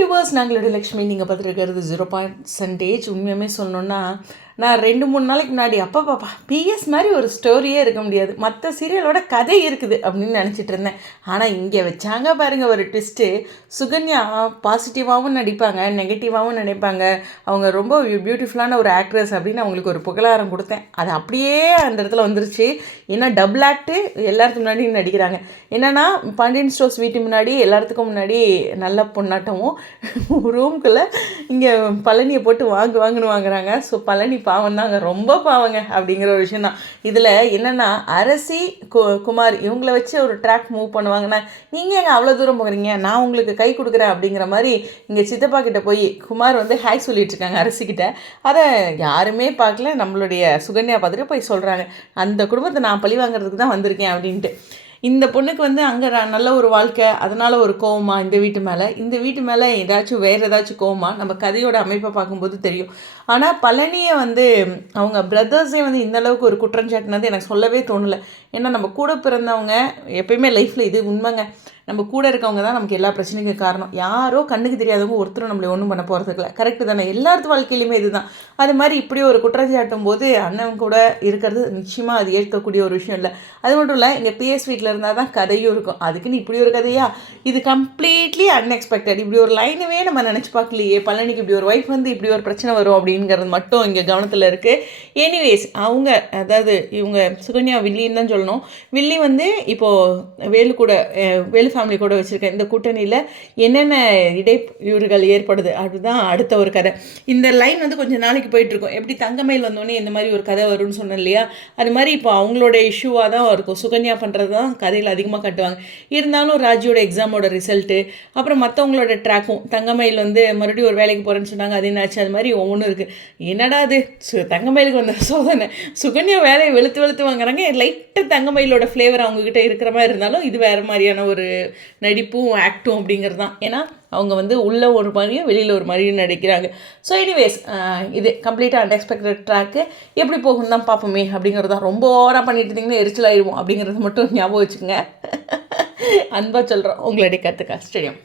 Viewers நாங்களுடைய Lakshmi நீங்கள் பார்த்துருக்கிறது zero point percentage உண்மையுமே சொல்லணுன்னா நான் ரெண்டு மூணு நாளைக்கு முன்னாடி அப்பா பாப்பா பிஎஸ் மாதிரி ஒரு ஸ்டோரியே இருக்க முடியாது. மற்ற சீரியலோட கதை இருக்குது அப்படின்னு நினச்சிட்டு இருந்தேன். ஆனால் இங்கே வச்சாங்க பாருங்கள் ஒரு ட்விஸ்ட்டு சுகன்யா பாசிட்டிவாகவும் நடிப்பாங்க நெகட்டிவாகவும் நினைப்பாங்க. அவங்க ரொம்ப பியூட்டிஃபுல்லான ஒரு ஆக்ட்ரஸ் அப்படின்னு அவங்களுக்கு ஒரு புகழாரம் கொடுத்தேன். அது அப்படியே அந்த இடத்துல வந்துருச்சு. ஏன்னா டபுள் ஆக்ட்டு எல்லாத்துக்கு முன்னாடி நடிக்கிறாங்க. என்னென்னா பாண்டியன் ஸ்டோர்ஸ் வீட்டு முன்னாடி எல்லாத்துக்கும் முன்னாடி நல்ல பொண்ணாட்டமும். ரூம்குள்ளே இங்கே பழனியை போட்டு வாங்கு வாங்குன்னு வாங்குறாங்க. ஸோ பழனி பாவம் தாங்க ரொம்ப பாவங்க அப்படிங்கிற ஒரு விஷயம் தான் இதில் என்னென்னா அரசி கு குமார் இவங்கள வச்சு ஒரு ட்ராக் மூவ் பண்ணுவாங்கன்னா நீங்கள் எங்கே அவ்வளோ தூரம் போகிறீங்க? நான் உங்களுக்கு கை கொடுக்குறேன் அப்படிங்கிற மாதிரி இங்கே சித்தப்பா கிட்டே போய் குமார் வந்து ஹாய் சொல்லிட்டு இருக்காங்க அரசிக்கிட்ட அதை யாருமே பார்க்கல. நம்மளுடைய சுகன்யா பார்த்துட்டு போய் சொல்கிறாங்க அந்த குடும்பத்தை நான் பழி வாங்குறதுக்கு தான் வந்திருக்கேன் அப்படின்ட்டு. இந்த பொண்ணுக்கு வந்து அங்கே நல்ல ஒரு வாழ்க்கை அதனால் ஒரு கோவமா இந்த வீட்டு மேலே இந்த வீட்டு மேலே ஏதாச்சும் வேறு ஏதாச்சும் கோவமா நம்ம கதையோட அமைப்பை பார்க்கும்போது தெரியும். ஆனால் பழனியை வந்து அவங்க பிரதர்ஸே வந்து இந்த அளவுக்கு ஒரு குற்றம் சாட்டினது எனக்கு சொல்லவே தோணலை. ஏன்னா நம்ம கூட பிறந்தவங்க எப்பயுமே லைஃப்பில் இது உண்மைங்க. நம்ம கூட இருக்கவங்க தான் நமக்கு எல்லா பிரச்சனைக்கும் காரணம். யாரோ கண்ணுக்கு தெரியாதவங்க ஒருத்தரும் நம்மளை ஒன்றும் பண்ண போகிறதுக்கு இல்லை கரெக்டு தானே? எல்லாத்து வாழ்க்கையிலுமே இதுதான். அது மாதிரி இப்படி ஒரு குற்றச்சாட்டும் போது அண்ணன் கூட இருக்கிறது நிச்சயமாக அது ஏற்கக்கூடிய ஒரு விஷயம் இல்லை. அது மட்டும் இல்லை இங்கே பிஎஸ் வீட்டில் இருந்தால் தான் கதையும் இருக்கும். அதுக்குன்னு இப்படி ஒரு கதையா? இது கம்ப்ளீட்லி அன்எக்ஸ்பெக்டட் இப்படி ஒரு லைனுமே நம்ம நினச்சி பார்க்கலையே. பழனிக்கு இப்படி ஒரு ஒய்ஃப் வந்து இப்படி ஒரு பிரச்சனை வரும் அப்படிங்கிறது மட்டும் இங்கே கவனத்தில் இருக்குது எனிவேஸ் அவங்க அதாவது இவங்க சுகன்யா வில்லின்னு தான் சொல்லணும். வில்லி வந்து இப்போது வேலு கூட வேலு ஃபேமிலி கூட வச்சுருக்கேன். இந்த கூட்டணியில் என்னென்ன இடையூறுகள் ஏற்படுது? அதுதான் அடுத்த ஒரு கதை. இந்த லைன் வந்து கொஞ்சம் நாளைக்கு போயிட்டுருக்கும். எப்படி தங்கமயில் வந்தோடனே இந்த மாதிரி ஒரு கதை வரும்னு சொன்னேன் இல்லையா? அது மாதிரி இப்போ அவங்களோட இஷ்யூவாக தான் இருக்கும். சுகன்யா பண்ணுறது தான் கதையில் அதிகமாக காட்டுவாங்க. இருந்தாலும் ராஜியோட எக்ஸாமோட ரிசல்ட்டு அப்புறம் மற்றவங்களோட ட்ராக்கும் தங்கமயில் வந்து மறுபடியும் ஒரு வேலைக்கு போகிறேன்னு சொன்னாங்க. அது என்னாச்சு? அது மாதிரி ஒவ்வொன்றும் இருக்குது என்னடா அது? சு தங்கமயிலுக்கு வந்த சோதனை. சுகன்யா வேலையை வெளுத்து வெளுத்து வாங்குறாங்க. லைட்டாக தங்கமயிலோட ஃப்ளேவர் அவங்கக்கிட்ட இருக்கிற மாதிரி இருந்தாலும் இது வேறு மாதிரியான ஒரு நடிப்பும் ஆக்டும் அப்படிங்கிறது தான் ஏன்னா அவங்க வந்து உள்ளே ஒரு மாதிரியும் வெளியில் ஒரு மாதிரியும் நடிக்கிறாங்க. ஸோ எனிவேஸ் இது கம்ப்ளீட்டாக அன்எக்ஸ்பெக்டட் ட்ராக்கு எப்படி போகும் தான் பார்ப்போமே அப்படிங்கிறது தான் ரொம்ப ஓவராக பண்ணிட்டு இருந்தீங்கன்னா எரிச்சலாயிருவோம் அப்படிங்கிறது மட்டும் ஞாபகம் வச்சுக்கோங்க. அன்பாக சொல்கிறோம் உங்களுடைய கற்றுக்க ஸ்டேடியம்